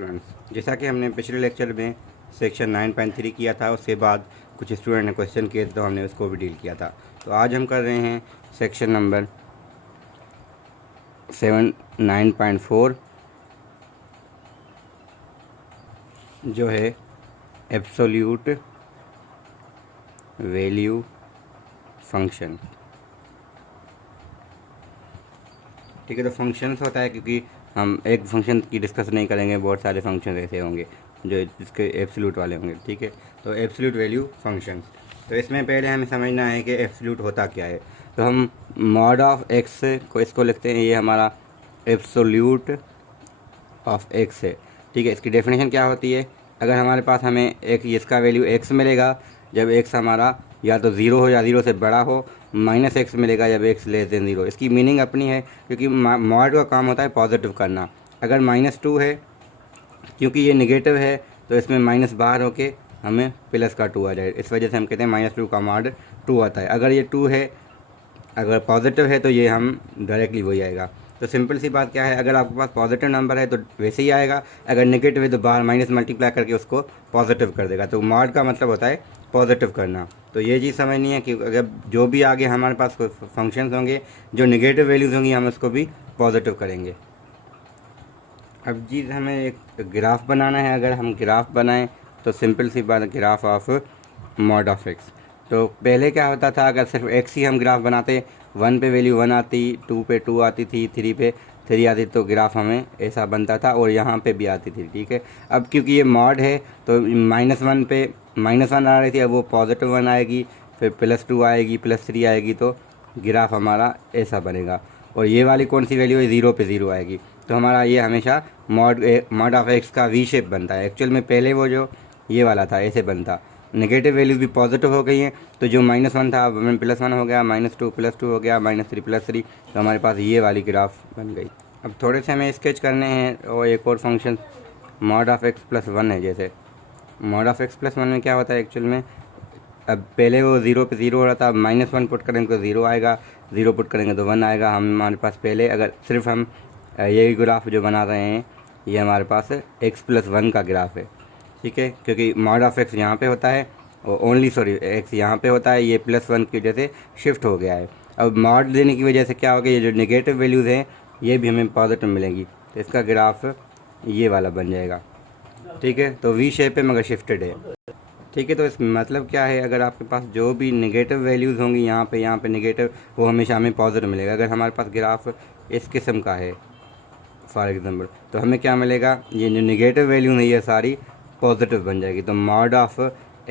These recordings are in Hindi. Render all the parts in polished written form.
स्टूडेंट्स, जैसा कि हमने पिछले लेक्चर में सेक्शन 9.3 किया था, उसके बाद कुछ स्टूडेंट ने क्वेश्चन किए तो हमने उसको भी डील किया था। तो आज हम कर रहे हैं सेक्शन नंबर 9.4 जो है एब्सोल्यूट वैल्यू फंक्शन। ठीक है, तो फंक्शंस होता है क्योंकि हम एक फंक्शन की डिस्कस नहीं करेंगे, बहुत सारे फंक्शन ऐसे होंगे जो जिसके एब्सोल्यूट वाले होंगे। ठीक है, तो एब्सोल्यूट वैल्यू फंक्शंस। तो इसमें पहले हमें समझना है कि एब्सोल्यूट होता क्या है। तो हम मॉड ऑफ एक्स को इसको लिखते हैं, ये हमारा एब्सोल्यूट ऑफ एक्स है। ठीक है, इसकी डेफिनेशन क्या होती है? अगर हमारे पास हमें एक इसका वैल्यू एक्स मिलेगा जब एक्स हमारा या तो ज़ीरो हो या ज़ीरो से बड़ा हो, माइनस एक्स मिलेगा जब एक्स लेस देन ज़ीरो। इसकी मीनिंग अपनी है क्योंकि मॉड का काम होता है पॉजिटिव करना। अगर -2 है, क्योंकि ये नेगेटिव है तो इसमें माइनस बाहर होके हमें प्लस का 2 आ जाए, इस वजह से हम कहते हैं -2 का मॉड 2 आता है। अगर ये 2 है, अगर पॉजिटिव है तो ये हम डायरेक्टली वही आएगा। तो सिंपल सी बात क्या है, अगर आपके पास पॉजिटिव नंबर है तो वैसे ही आएगा, अगर नेगेटिव है तो बाहर माइनस मल्टीप्लाई करके उसको पॉजिटिव कर देगा। तो मॉड का मतलब होता है पॉजिटिव करना। तो ये चीज़ समझनी है कि अगर जो भी आगे हमारे पास कोई फंक्शंस होंगे जो नेगेटिव वैल्यूज़ होंगी हम उसको भी पॉजिटिव करेंगे। अब जी हमें एक ग्राफ बनाना है। अगर हम ग्राफ बनाएं तो सिंपल सी बात है, graph of mod of x. तो पहले क्या होता था, अगर सिर्फ एक्स ही हम ग्राफ बनाते, 1 पे वैल्यू 1 आती, 2 पे 2 आती थी, 3 पे 3 आती, तो ग्राफ हमें ऐसा बनता था और यहाँ पे भी आती थी। ठीक है, अब क्योंकि ये मॉड है तो -1 पे -1 आ रही थी, अब वो +1 आएगी, फिर +2 आएगी, +3 आएगी, तो ग्राफ हमारा ऐसा बनेगा। और ये वाली कौन सी वैल्यू है? 0 पे 0 आएगी। तो हमारा ये हमेशा मॉड ऑफ एक्स का वी शेप बनता है। एक्चुअल में पहले वो जो ये वाला था ऐसे बनता। नेगेटिव वैल्यूज भी पॉजिटिव हो गई हैं, तो जो -1 था अब +1 हो गया, -2 +2 हो गया, -3 +3, तो हमारे पास ये वाली ग्राफ बन गई। अब थोड़े से हमें स्केच करने हैं और एक और फंक्शन मॉड ऑफ एक्स +1 है। जैसे मॉड ऑफ एक्स +1 में क्या होता है एक्चुअल में, अब पहले वो 0 पे 0 हो रहा था, अब -1 पुट करेंगे तो 0 आएगा, 0 पुट करेंगे तो 1 आएगा। हमारे पास पहले अगर सिर्फ हम यही ग्राफ जो बना रहे हैं, ये हमारे पास x +1 का ग्राफ है। ठीक है, क्योंकि मॉड ऑफ एक्स यहाँ पे होता है और एक्स यहाँ पे होता है, ये +1 की वजह से शिफ्ट हो गया है। अब मॉड देने की वजह से क्या होगा, ये जो नेगेटिव वैल्यूज़ हैं ये भी हमें पॉजिटिव मिलेंगी, तो इसका ग्राफ ये वाला बन जाएगा। ठीक है, तो वी शेप है मगर शिफ्टेड है। ठीक है, तो इस मतलब क्या है, अगर आपके पास जो भी नेगेटिव वैल्यूज़ होंगी यहाँ पे नेगेटिव, वो हमेशा हमें पॉजिटिव मिलेगा। अगर हमारे पास ग्राफ इस किस्म का है फॉर एग्जांपल, तो हमें क्या मिलेगा, ये जो नेगेटिव वैल्यू नहीं है सारी पॉजिटिव बन जाएगी। तो मॉड ऑफ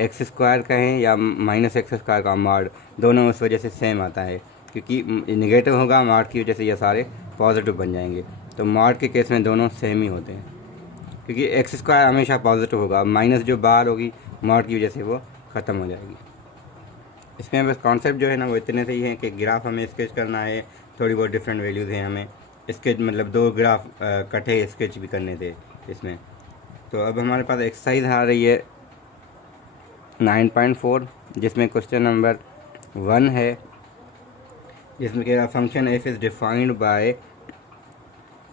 एक्स स्क्वायर कहें या -x² का मॉड, दोनों उस वजह से सेम आता है, क्योंकि नेगेटिव होगा मॉड की वजह से ये सारे पॉजिटिव बन जाएंगे। तो मॉड के केस में दोनों सेम ही होते हैं, क्योंकि x² हमेशा पॉजिटिव होगा, माइनस जो बाहर होगी मॉड की वजह से वो ख़त्म हो जाएगी। इसमें बस कॉन्सेप्ट जो है ना वो इतने से ही है कि ग्राफ हमें स्केच करना है, थोड़ी बहुत डिफरेंट वैल्यूज़ हैं, हमें स्केच मतलब 2 ग्राफ कटे स्केच भी करने थे इसमें। तो अब हमारे पास एक्सरसाइज आ रही है 9.4, जिसमें क्वेश्चन नंबर 1 है, जिसमें कह रहा function F is defined by,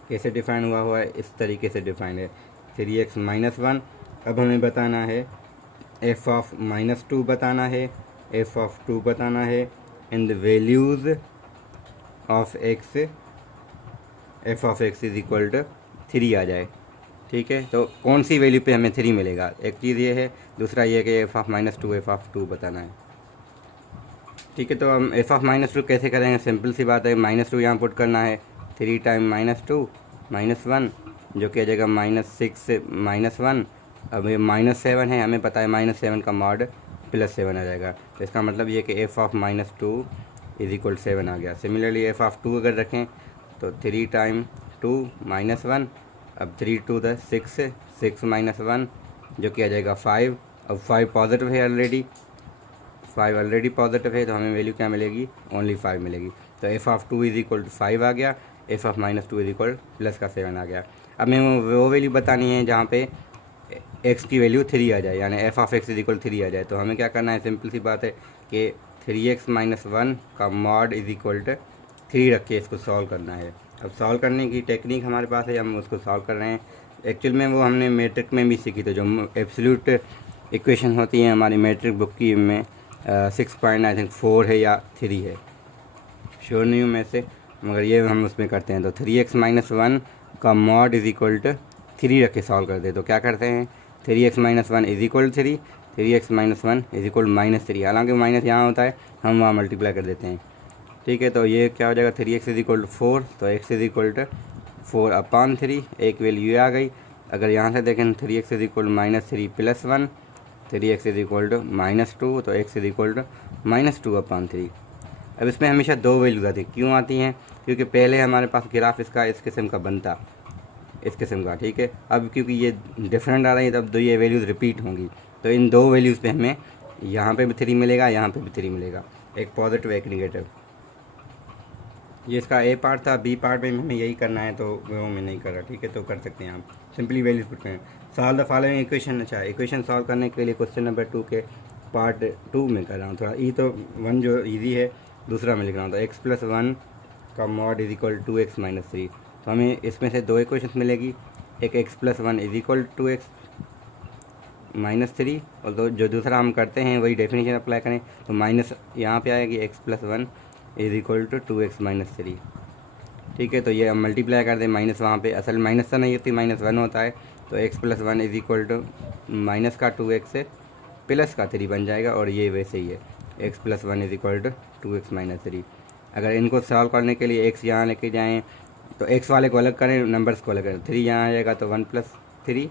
कैसे डिफाइन हुआ है, इस तरीके से डिफाइंड है 3x - 1। अब हमें बताना है f ऑफ -2 बताना है, f ऑफ 2 बताना है, and the values of x, f of x is equal to 3 आ जाए। ठीक है, तो कौन सी वैल्यू पे हमें 3 मिलेगा, एक चीज़ ये है, दूसरा ये कि f ऑफ -2 f ऑफ 2 बताना है। ठीक है, तो हम f ऑफ -2 कैसे करेंगे, सिंपल सी बात है, -2 यहाँ पुट करना है, 3 टाइम -2 -1 जो कि आ जाएगा -6 -1। अब ये -7 है, हमें पता है -7 का मॉड +7 आ जाएगा, तो इसका मतलब ये कि f ऑफ -2 इज इक्वल 7 आ गया। सिमिलरली f ऑफ 2 अगर रखें तो 3 टाइम 2 -1, अब 3 2 द 6 6 -1 जो कि आ जाएगा 5। अब 5 पॉजिटिव है, ऑलरेडी 5 ऑलरेडी पॉजिटिव है, तो हमें वैल्यू क्या मिलेगी, ओनली 5 मिलेगी। तो f of 2 is equal to 5 आ गया, f of -2 is equal plus का 7 आ गया। अब हमें वो वैल्यू बतानी है जहाँ पे x की वैल्यू 3 आ जाए, यानी f of x is equal 3 आ जाए। तो हमें क्या करना है, सिंपल सी बात है कि 3x - 1 का मॉड इज इक्वल टू 3 रख के इसको सॉल्व करना है। अब सॉल्व करने की टेक्निक हमारे पास है, हम उसको सॉल्व कर रहे हैं। एक्चुअल में वो हमने मैट्रिक में भी सीखी, तो जो एब्सोल्यूट इक्वेशन होती हैं हमारी मैट्रिक बुक की में 6.4 है या 3 है, श्योर नहीं हूँ मैं से, मगर ये हम उसमें करते हैं। तो 3x-1 का मॉड इज इक्वल टू 3 रख के सॉल्व करते हैं। तो क्या करते हैं, 3x-1 is equal 3, 3x-1 is equal -3, हालांकि माइनस यहाँ होता है, हम वहाँ मल्टीप्लाई कर देते हैं। ठीक है, तो ये क्या हो जाएगा, 3x इज इक्वल टू 4, तो x इज इक्वल टू 4/3, एक वैल्यू आ गई। अगर यहाँ से देखें 3x is equal -3 + 1, 3x is equal to -2, तो x इज इक्वल टू -2/3। अब इसमें हमेशा 2 वैल्यूज आती हैं, क्यों आती हैं, क्योंकि पहले हमारे पास ग्राफ इसका इस किस्म का बनता, इस किस्म का। ठीक है, अब क्योंकि ये डिफरेंट आ रही है, तब 2 ये वैल्यूज़ रिपीट होंगी, तो इन 2 वैल्यूज़ पे हमें यहाँ पे भी 3 मिलेगा, यहाँ पे भी 3 मिलेगा, एक पॉजिटिव एक निगेटिव। ये इसका ए पार्ट था, बी पार्ट में हमें यही करना है, तो वो मैं नहीं कर रहा। ठीक है, तो कर सकते हैं आप, सिंपली वैल्यूज पुट करें। Solve the following equation. अच्छा, इक्वेशन सॉल्व करने के लिए क्वेश्चन नंबर 2 के पार्ट 2 में कर रहा हूँ। थोड़ा ई तो 1 जो ईजी है, दूसरा मैं लिख रहा हूँ। तो x+1 का मॉड इज इक्वल 2x - 3, तो हमें इसमें से 2 इक्वेशन मिलेगी, एक x+1 इज इक्वल 2x - 3, और जो दूसरा हम करते हैं वही डेफिनेशन अप्लाई करें, तो माइनस यहाँ पे आएगी x+1 is equal to 2x - 3। ठीक है, तो ये हम मल्टीप्लाई कर दें, माइनस वहाँ पे असल माइनस तो नहीं होती, -1 होता है, तो x+1 is equal to minus का 2x से प्लस का 3 बन जाएगा, और ये वैसे ही है, x+1 is equal to 2x - 3। अगर इनको सॉल्व करने के लिए x यहाँ लेके जाएँ, तो x वाले को अलग करें, नंबर्स को अलग करें, 3 यहाँ आ जाएगा, तो 1 + 3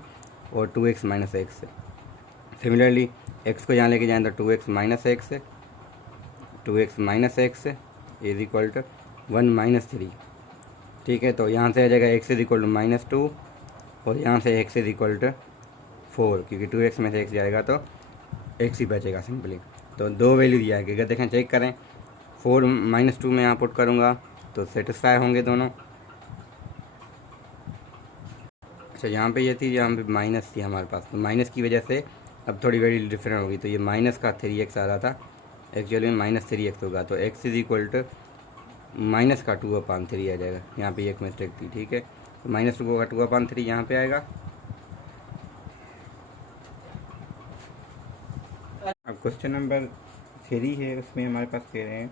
और 2x - x। सिमिलरली x को यहाँ लेके जाएँ तो 2x - x, 2x - x is equal to 1 - 3। ठीक है, तो यहाँ से आ जाएगा x इज इक्वल टू -2, और यहाँ से x इज इक्वल टू 4, क्योंकि 2x में से x जाएगा तो x ही बचेगा सिंपली। तो 2 वैल्यू दिया है, अगर देखें चेक करें, 4 - 2 में यहाँ पुट करूँगा तो सेटिस्फाई होंगे दोनों। अच्छा, यहाँ पे ये थी, यहाँ पे माइनस थी हमारे पास, तो माइनस की वजह से अब थोड़ी वैल्यू डिफरेंट होगी, तो ये माइनस का 3x आ रहा था, एक्चुअली में -3x होगा, तो x is equal to minus का 2/3 आ जाएगा। यहाँ पे एक मिस्टेक थी। ठीक है, तो -2 का 2/3 यहाँ पे आएगा। अब क्वेश्चन नंबर 3 है, उसमें हमारे पास कह रहे हैं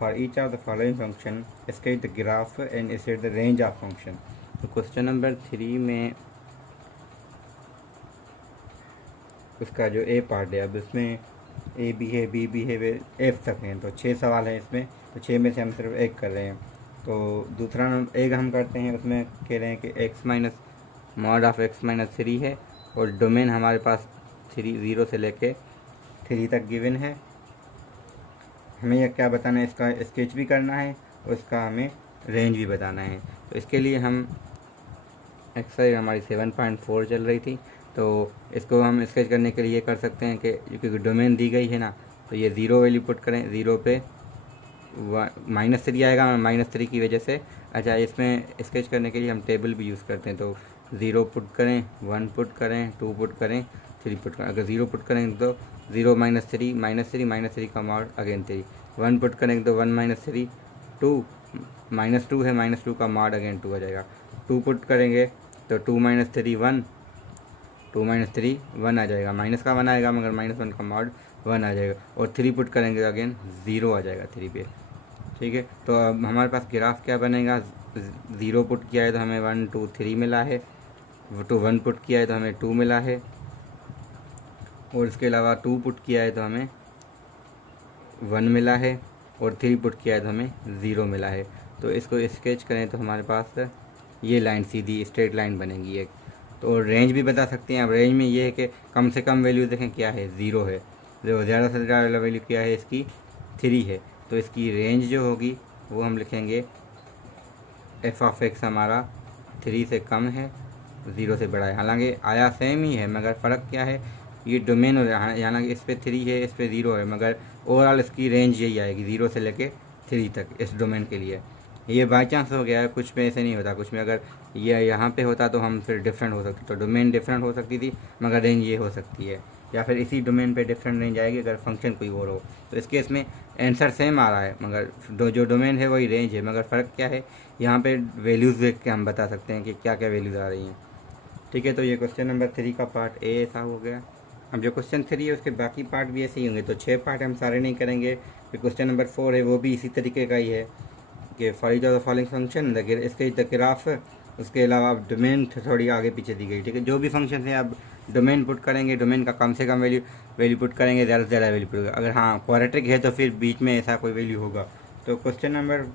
for each of the following function sketch the graph and state the range of function. तो क्वेश्चन नंबर 3 में उसका जो ए पार्ट है, अब इसमें ए भी है, बी भी है, वे एफ तक हैं, तो 6 सवाल हैं इसमें, तो 6 में से हम सिर्फ एक कर रहे हैं। तो दूसरा एक हम करते हैं, उसमें कह रहे हैं कि x-mod ऑफ x - 3 है, और डोमेन हमारे पास 0 से लेके 3 तक गिवन है। हमें यह क्या बताना है, इसका स्केच भी करना है और इसका हमें रेंज भी बताना है। तो इसके लिए हम एक्सरसाइज हमारी 7.4 चल रही थी, तो इसको हम स्केच करने के लिए ये कर सकते हैं कि क्योंकि डोमेन दी गई है ना, तो ये 0 वैल्यू पुट करें, 0 पे -3 आएगा, -3 की वजह से। अच्छा, इसमें स्केच करने के लिए हम टेबल भी यूज़ करते हैं, तो 0 पुट करें, 1 पुट करें, 2 पुट करें, 3 पुट करें। अगर 0 पुट करेंगे तो 0 - 3 -3 का मॉड अगेन 3, 1 पुट करेंगे तो 1 - 3 2 -2 है, -2 का मॉड अगेन 2 आ जाएगा। 2 पुट करेंगे तो 2 - 3 1, 2 - 3 1 आ जाएगा, माइनस का 1 आएगा, मगर -1 का मॉड 1 आ जाएगा। और 3 पुट करेंगे तो अगेन 0 आ जाएगा 3 पे। ठीक है, तो अब हमारे पास ग्राफ क्या बनेगा, 0 पुट किया है तो हमें 1 2 3 मिला है, तो 1 पुट किया है तो हमें 2 मिला है, और इसके अलावा 2 पुट किया है तो हमें 1 मिला है, और 3 पुट किया है तो हमें 0 मिला है। तो इसको स्केच करें तो हमारे पास ये लाइन सीधी स्ट्रेट लाइन बनेगी एक। तो रेंज भी बता सकते हैं। अब रेंज में ये है कि कम से कम वैल्यू देखें क्या है, 0 है, जो ज़्यादा से ज़्यादा वैल्यू क्या है इसकी 3 है, तो इसकी रेंज जो होगी वो हम लिखेंगे f(x) हमारा 3 से कम है, 0 से बड़ा है। हालांकि आया सेम ही है, मगर फ़र्क क्या है, ये डोमेन हो रहा है, हालांकि इस पर 3 है, इस पर 0 है, मगर ओवरऑल इसकी रेंज यही आएगी 0 से लेके 3 तक इस डोमेन के लिए। ये बाई चांस हो गया है, कुछ में ऐसे नहीं होता, कुछ में अगर ये यहाँ पे होता तो हम फिर डिफरेंट हो सकती, तो डोमेन डिफरेंट हो सकती थी, मगर रेंज ये हो सकती है, या फिर इसी डोमेन पे डिफरेंट रेंज आएगी अगर फंक्शन कोई और हो। तो इस केस में आंसर सेम आ रहा है, मगर जो डोमेन है वही रेंज है, मगर फ़र्क क्या है, यहाँ पे वैल्यूज़ देख के हम बता सकते हैं कि क्या क्या वैल्यूज़ आ रही हैं। ठीक है, तो ये क्वेश्चन नंबर 3 का पार्ट ए ऐसा हो गया। अब जो क्वेश्चन 3 है उसके बाकी पार्ट भी ऐसे ही होंगे, तो 6 पार्ट हम सारे नहीं करेंगे। फिर क्वेश्चन नंबर 4 है वो भी इसी तरीके का ही है कि फॉर द फॉलोइंग फंक्शन इसके द ग्राफ, उसके अलावा अब डोमेन थोड़ी आगे पीछे दी गई। ठीक है, जो भी फंक्शन है अब डोमेन पुट करेंगे, डोमेन का कम से कम वैल्यू पुट करेंगे, ज़्यादा से ज़्यादा वैल्यू पुट करेंगे। अगर हाँ क्वाड्रेटिक है तो फिर बीच में ऐसा कोई वैल्यू होगा। तो क्वेश्चन नंबर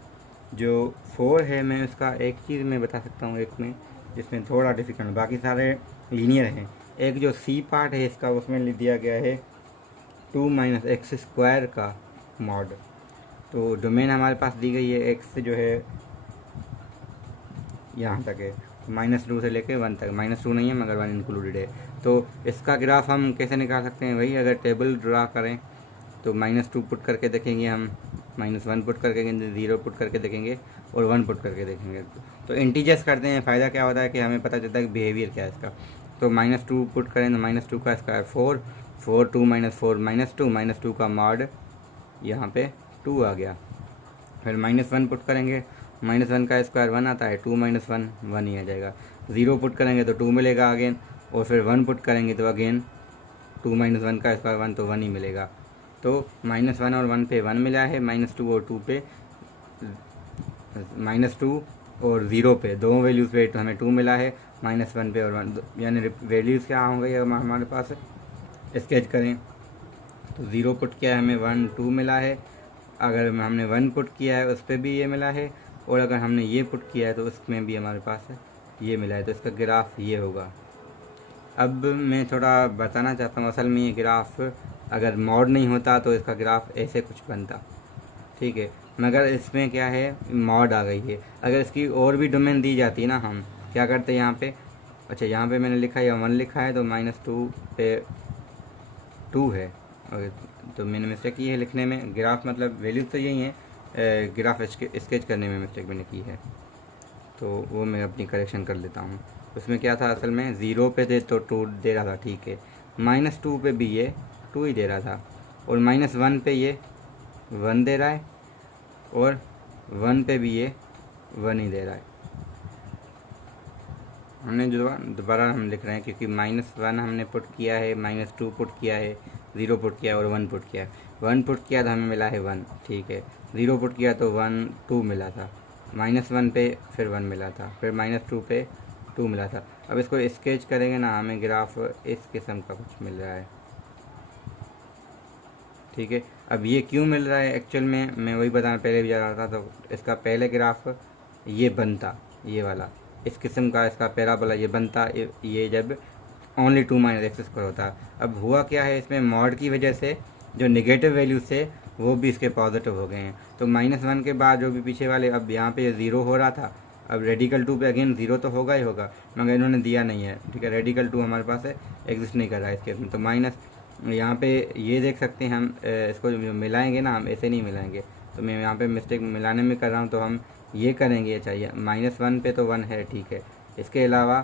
जो 4 है, मैं उसका एक चीज़ मैं बता सकता हूँ, एक में जिसमें थोड़ा डिफिकल्ट, बाकी सारे लीनियर हैं। एक जो सी पार्ट है इसका, उसमें लिख दिया गया है 2 - x² का मॉड। तो डोमेन हमारे पास दी गई है, एक्स जो है यहाँ तक है, -2 से लेके 1 तक, -2 नहीं है मगर 1 इंक्लूडेड है। तो इसका ग्राफ हम कैसे निकाल सकते हैं? वही अगर टेबल ड्रा करें तो -2 पुट करके देखेंगे हम, -1 पुट करके देखेंगे, 0 पुट करके देखेंगे और 1 पुट करके देखेंगे। तो इंटीजर्स करते हैं, फ़ायदा क्या होता है कि हमें पता चलता है कि बिहेवियर क्या है इसका। तो -2 पुट करें तो -2 का स्क्वायर 4, 4 2 -4 -2, -2 का मॉड यहाँ पे 2 आ गया। फिर -1 पुट करेंगे, -1 का स्क्वायर 1 आता है, 2 - 1 1 ही आ जाएगा। 0 पुट करेंगे तो 2 मिलेगा अगेन, और फिर 1 पुट करेंगे तो अगेन 2 - 1 का स्क्वायर 1, तो 1 ही मिलेगा। तो -1 और 1 पे 1 मिला है, -2 और 2 पे, -2 और 0 पे, दो वैल्यूज़ पे तो हमें 2 मिला है, -1 पे और 1, यानी वैल्यूज़ क्या होंगे हमारे पास। स्केच करें तो 0 पुट किया है, हमें 1 2 मिला है। अगर हमने 1 पुट किया है उस पर भी ये मिला है, और अगर हमने ये पुट किया है तो उसमें भी हमारे पास ये मिला है। तो इसका ग्राफ ये होगा। अब मैं थोड़ा बताना चाहता हूँ, असल में ये ग्राफ अगर मॉड नहीं होता तो इसका ग्राफ ऐसे कुछ बनता, ठीक है, मगर इसमें क्या है, मॉड आ गई है। अगर इसकी और भी डोमेन दी जाती है ना, हम क्या करते हैं यहाँ पे, अच्छा यहाँ पे मैंने लिखा है या 1 लिखा है, तो -2 पे 2 है, तो मैंने मिस्टेक की है लिखने में। ग्राफ मतलब वैल्यूज तो यही है, ग्राफ स्केच करने में मिस्टेक मैंने की है, तो वो मैं अपनी करेक्शन कर लेता हूँ। उसमें क्या था, असल में 0 पे थे तो 2 दे रहा था, ठीक है, -2 पे भी ये 2 ही दे रहा था, और -1 पे ये 1 दे रहा है, और 1 पे भी ये 1 ही दे रहा है। हमने जो दोबारा हम लिख रहे हैं क्योंकि -1 हमने पुट किया है, -2 पुट किया है, 0 पुट किया और 1 पुट किया है। 1 पुट किया तो हमें मिला है 1, ठीक है, 0 पुट किया तो 1 2 मिला था, -1 पे फिर 1 मिला था, फिर -2 पे 2 मिला था। अब इसको स्केच करेंगे ना, हमें ग्राफ इस किस्म का कुछ मिल रहा है, ठीक है। अब ये क्यों मिल रहा है एक्चुअल में, मैं वही बताना पहले भी जा रहा था। तो इसका पहले ग्राफ ये बनता, ये वाला इस किस्म का इसका पैराबोला ये बनता, ये जब ओनली 2 - x² होता। अब हुआ क्या है, इसमें मॉड की वजह से जो नेगेटिव वैल्यूज थे वो भी इसके पॉजिटिव हो गए हैं। तो -1 के बाद जो भी पीछे वाले, अब यहाँ पे 0 हो रहा था, अब रेडिकल 2 पे अगेन 0 तो होगा ही होगा, मगर इन्होंने दिया नहीं है, ठीक है, रेडिकल 2 हमारे पास एग्जिस्ट नहीं कर रहा है इसके में। तो माइनस यहाँ पे ये देख सकते हैं हम, इसको जो मिलाएंगे ना, हम ऐसे नहीं मिलाएंगे, तो मैं यहाँ पे मिस्टेक मिलाने में कर रहा हूँ, तो हम ये करेंगे, चाहिए -1 पे तो 1 है, ठीक है। इसके अलावा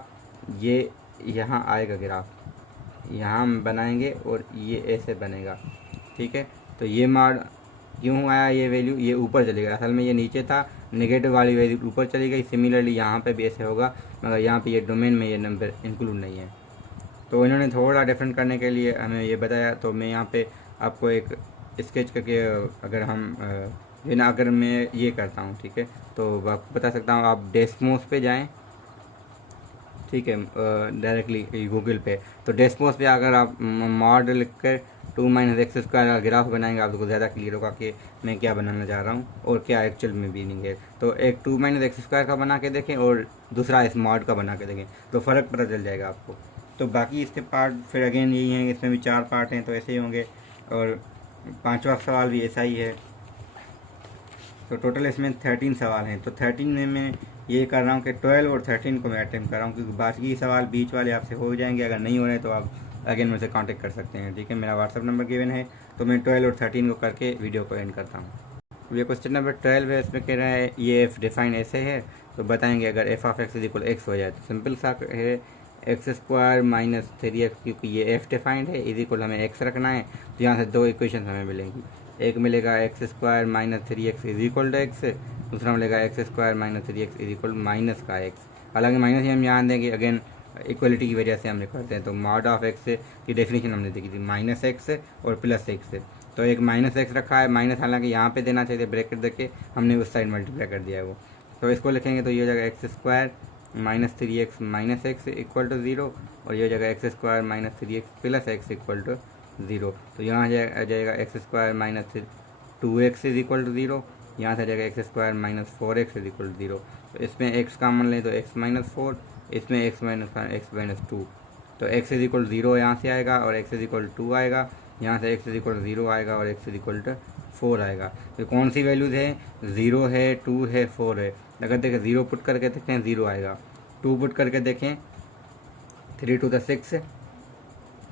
ये यहाँ आएगा ग्राफ, यहाँ हम बनाएंगे और ये ऐसे बनेगा, ठीक है। तो ये मॉड क्यों आया, ये वैल्यू ये ऊपर चली गई, असल में ये नीचे था, नेगेटिव वाली वैल्यू ऊपर चली गई। सिमिलरली यहाँ पे भी ऐसे होगा, मगर यहाँ पे ये डोमेन में ये नंबर इंक्लूड नहीं है। तो इन्होंने थोड़ा डिफरेंट करने के लिए हमें ये बताया। तो मैं यहाँ पे आपको एक स्केच करके, अगर हम अगर मैं ये करता हूँ, ठीक है, तो आपको बता सकता हूँ, आप डेस्मोस पे जाएं, ठीक है, डायरेक्टली गूगल पे। तो डेस्मोस पे अगर आप मॉड लिख कर 2 - x² का ग्राफ बनाएंगे, आपको ज़्यादा क्लियर होगा कि मैं क्या बनाना चाह रहा हूँ और क्या एक्चुअल में मीनिंग है। तो एक 2 - x² का बना के देखें और दूसरा इस मॉड का बना के देखें, तो फ़र्क पता चल जाएगा आपको। तो बाकी इसके पार्ट फिर अगेन यही हैं, इसमें भी 4 पार्ट हैं, तो ऐसे ही होंगे, और 5वां सवाल भी ऐसा ही है। तो टोटल इसमें 13 सवाल हैं। तो 13 में मैं ये कर रहा हूँ कि 12 और 13 को मैं अटेम्प्ट कर रहा हूँ, क्योंकि बाकी सवाल बीच वाले आपसे हो जाएंगे। अगर नहीं हो रहे तो आप अगेन मुझसे कांटेक्ट कर सकते हैं, ठीक है। मेरा व्हाट्सअप नंबर गिवन है, तो मैं 12 और 13 को करके वीडियो को एंड करता हूँ। ये क्वेश्चन नंबर 12 है, इसमें कह रहा है ये एफ डिफाइन ऐसे है, तो बताएंगे अगर F of x equal x हो जाए तो सिंपल सा है x² - 3x, क्योंकि ये एफ डिफाइंड है, इज इक्वल हमें x रखना है। तो यहाँ से दो इक्वेशन हमें मिलेंगी, एक मिलेगा x² - 3x is equal to x, दूसरा मिलेगा x² - 3x is equal minus का x। हालांकि माइनस ही हम यहाँ देंगे, अगेन इक्वलिटी की वजह से हम करते हैं। तो मॉड ऑफ एक्स की डेफिनेशन हमने देखी थी माइनस एक्स और प्लस एक्स। तो एक माइनस एक्स रखा है, माइनस हालांकि यहाँ पे देना चाहिए ब्रैकेट देके, हमने उस साइड मल्टीप्लाई कर दिया है वो। तो इसको लिखेंगे तो ये हो जाएगा x square minus 3x minus x equal to 0, और ये हो जाएगा x square minus 3x plus x equal to 0। तो यहाँ आ जाएगा x square minus 2x is equal to 0, यहाँ से आ जाएगा x square minus 4x is equal to 0। तो इसमें x कॉमन लें तो x माइनस 4, इसमें x माइनस 2, तो x इज इक्वल 0 यहाँ से आएगा और x इज इक्वल 2 आएगा, यहाँ से x इज इक्वल 0 आएगा और x इज इक्वल 4 आएगा। तो कौन सी वैल्यूज़ है, 0 है, 2 है, 4 है। अगर देखें 0 पुट करके देखते हैं 0 आएगा, 2 पुट करके देखें 3 टू द 6,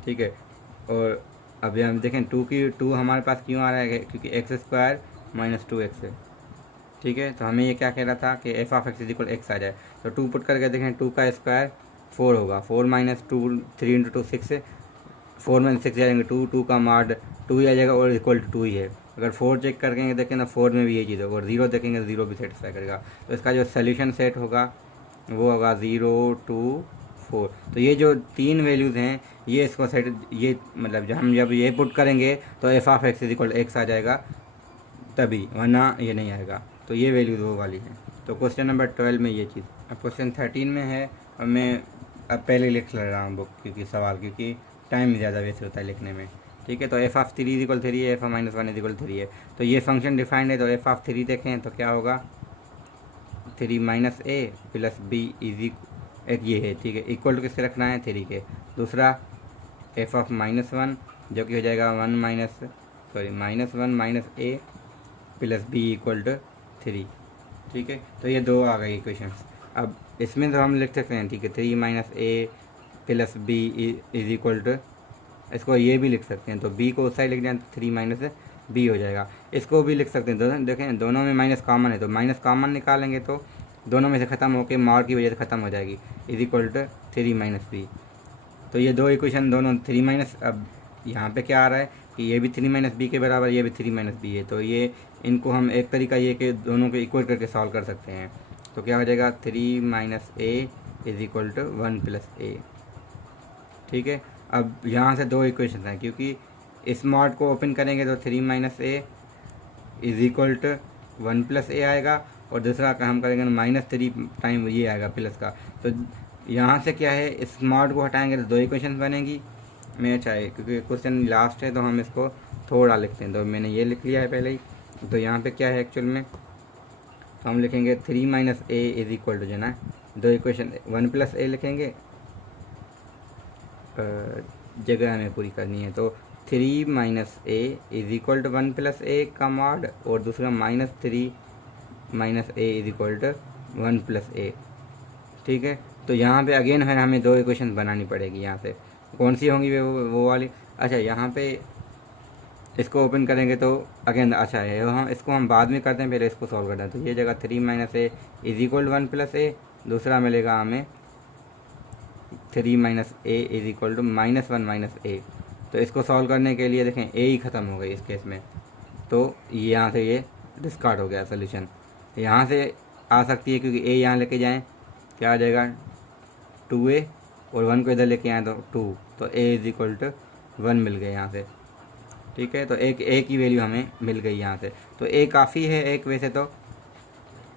ठीक है। और अभी हम देखें 2 हमारे पास क्यों आ रहा है, क्योंकि एक्स स्क्वायर माइनस 2x है, ठीक है। तो हमें ये क्या कह रहा था कि F of X is equal X आ जाए। तो 2 पुट करके देखें 2 का स्क्वायर 4 होगा, 4 माइनस 2 3 इंटू 2 6 है, 4 माइनस 6 जाएंगे 2 का मार्ड 2 ही आ जाएगा और इक्वल टू 2 ही है। अगर 4 चेक करके देखें ना 4 में भी ये चीज़ होगा, और 0 देखेंगे 0 भी सेटिस्फाई करेगा। तो इसका जो सोल्यूशन सेट होगा वो होगा 0 2 4। तो ये जो 3 वैल्यूज़ हैं ये इसको सेट, ये मतलब जब ये पुट करेंगे तो F of X is equal X आ जाएगा तभी, वरना ये नहीं आएगा। तो ये वैल्यूज़ वो वाली हैं। तो क्वेश्चन नंबर 12 में ये चीज़। अब क्वेश्चन 13 में है, और मैं अब पहले लिख ले रहा हूँ बुक क्योंकि टाइम ज़्यादा वेस्ट होता है लिखने में, ठीक है। तो एफ ऑफ 3 इज इक्वल 3 है, F of minus 1 is equal 3 है। तो ये फंक्शन डिफाइंड है, तो एफ ऑफ 3 देखें तो क्या होगा, 3 minus A plus B is एक ये है, ठीक है। इक्वल टू किससे रखना है, 3 के। दूसरा एफ ऑफ माइनस 1 जो कि हो जाएगा minus 1 minus A plus B equal to 3, ठीक है। तो ये 2 आ गई इक्वेशन। अब इसमें तो हम लिख सकते हैं, ठीक है, 3 minus A plus B is equal to, इसको ये भी लिख सकते हैं। तो बी को उस साइड लिख दें तो 3 माइनस बी हो जाएगा। इसको भी लिख सकते हैं, दोनों देखें दोनों में माइनस कॉमन है, तो माइनस कॉमन निकालेंगे तो दोनों में से ख़त्म होकर मार की वजह से ख़त्म हो जाएगी, is equal to 3 minus B. तो ये 2 इक्वेशन दोनों 3 माइनस, अब यहाँ पे क्या आ रहा है कि ये भी 3 माइनस बी के बराबर, ये भी 3 माइनस बी है। तो ये इनको हम एक तरीका ये कि दोनों को इक्वल करके सॉल्व कर सकते हैं। तो क्या हो जाएगा, 3 minus A is equal to 1 plus A, ठीक है। अब यहाँ से 2 इक्वेशन हैं, क्योंकि इस मॉड को ओपन करेंगे तो 3 minus A is equal to 1 plus A आएगा, और दूसरा का हम करेंगे -3 टाइम ये आएगा प्लस का। तो यहाँ से क्या है, इस मॉड को हटाएंगे तो 2 इक्वेशन बनेगी। मैं चाहे क्योंकि क्वेश्चन लास्ट है तो हम इसको थोड़ा लिखते हैं, तो मैंने ये लिख लिया है पहले ही। तो यहाँ पे क्या है एक्चुअल में, तो हम लिखेंगे 3 minus A is equal to जो ना 2 इक्वेशन 1 प्लस ए लिखेंगे, जगह हमें पूरी करनी है। तो 3 minus A is equal to 1 plus A का मॉड, और दूसरा -3 minus A is equal to 1 plus A, ठीक है। तो यहाँ पे अगेन है हमें 2 इक्वेशन बनानी पड़ेगी। यहाँ से कौन सी होंगी वो वाली, अच्छा यहाँ पे इसको ओपन करेंगे तो अगेन अच्छा है, इसको हम बाद में करते हैं, पहले इसको सॉल्व करते हैं। तो ये जगह 3 minus A is equal to 1 plus A, दूसरा मिलेगा हमें 3 minus A is equal to -1 minus A. तो इसको सॉल्व करने के लिए देखें ए ही ख़त्म हो गई इस केस में, तो यहाँ से ये डिस्कार्ड हो गया सोल्यूशन। यहाँ से आ सकती है क्योंकि ए यहाँ लेके जाएं क्या आ जाएगा 2a, और 1 को इधर लेके आए तो 2, तो a इज इक्वल टू 1 मिल गए यहाँ से, ठीक है। तो एक a की वैल्यू हमें मिल गई यहाँ से। तो a काफ़ी है एक वैसे तो,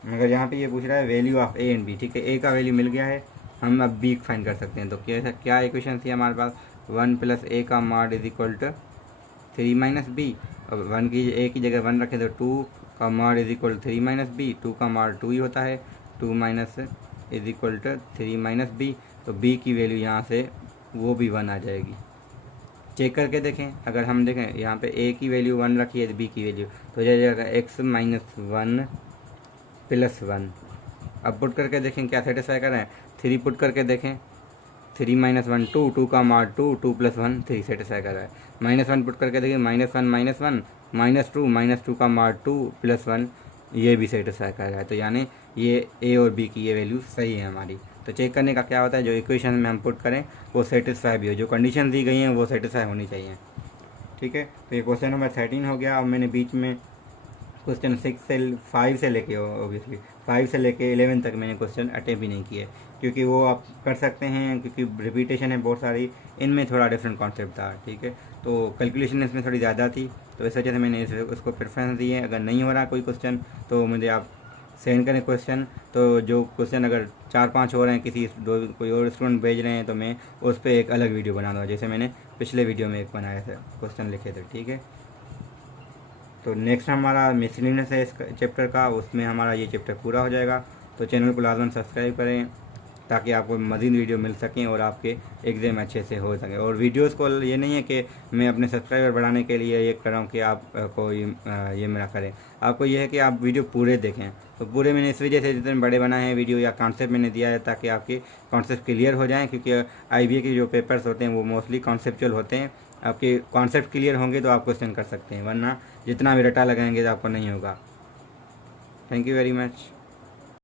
मगर यहाँ पे ये पूछ रहा है value of a and b, ठीक है। a का वैल्यू मिल गया है, हम अब b फाइंड कर सकते हैं। तो क्या इक्वेशन थी हमारे पास, 1 प्लस a का mod is equal to 3 minus B. अब 1 की a की जगह 1 रखें तो 2 का mod is equal 3 minus B, 2 का मॉड 2 ही होता है, 2 minus is equal to 3 minus B. तो b की वैल्यू यहाँ से वो भी 1 आ जाएगी। चेक करके देखें, अगर हम देखें यहाँ पे a की वैल्यू 1 रखी है तो b की वैल्यू तो हो जाएगा x माइनस 1 प्लस 1। अब पुट करके देखें क्या सेटिस्फाई कर रहे हैं, 3 पुट करके देखें, 3 माइनस 1 2, 2 का मार्ड 2, 2 प्लस 1 3 सेटिस्फाई कर रहा है। -1 पुट करके देखिए -1 -2 का मार्ड 2 प्लस 1 ये भी सेटिस्फाई कर रहा है। तो यानी ये a और b की ये वैल्यू सही है हमारी। तो चेक करने का क्या होता है, जो इक्वेशन में हम पुट करें वो सेटिस्फाई भी हो, जो कंडीशन दी गई हैं वो सेटिस्फाई होनी चाहिए, ठीक है। तो ये क्वेश्चन नंबर 13 हो गया। अब मैंने बीच में क्वेश्चन 5 से लेके ऑब्वियसली 5 से लेके 11 तक मैंने क्वेश्चन अटेम्प्ट भी नहीं किए, क्योंकि वो आप कर सकते हैं, क्योंकि रिपीटेशन है बहुत सारी, इनमें थोड़ा डिफरेंट कॉन्सेप्ट था, ठीक है। तो कैलकुलेशन इसमें थोड़ी ज़्यादा थी, तो इस वजह से मैंने उसको प्रेफरेंस दी है। अगर नहीं हो रहा कोई क्वेश्चन तो मुझे आप सेंड करें क्वेश्चन, तो जो क्वेश्चन अगर 4-5 हो रहे हैं, कोई और स्टूडेंट भेज रहे हैं, तो मैं उस पर एक अलग वीडियो बना दूँगा, जैसे मैंने पिछले वीडियो में एक बनाया था, क्वेश्चन लिखे थे, ठीक है। तो नेक्स्ट हमारा मिसलिनियस है इस चैप्टर का, उसमें हमारा ये चैप्टर पूरा हो जाएगा। तो चैनल को लाजमन सब्सक्राइब करें ताकि आपको मज़ीद वीडियो मिल सकें और आपके एग्ज़ाम अच्छे से हो सके। और वीडियोस को ये नहीं है कि मैं अपने सब्सक्राइबर बढ़ाने के लिए ये कर रहा हूँ कि आप को ये मेरा करें, आपको ये है कि आप वीडियो पूरे देखें। तो पूरे मैंने इस वजह से जितने बड़े बनाए हैं वीडियो या कॉन्सेप्ट मैंने दिया है, ताकि आपके कॉन्सेप्ट क्लियर हो जाएँ, क्योंकि IBA के जो पेपर्स होते हैं वो मोस्टली कॉन्सेप्चुअल होते हैं। आपके कॉन्सेप्ट क्लियर होंगे तो आप क्वेश्चन कर सकते हैं, वरना जितना भी रटा लगाएंगे तो आपको नहीं होगा। Thank you very much.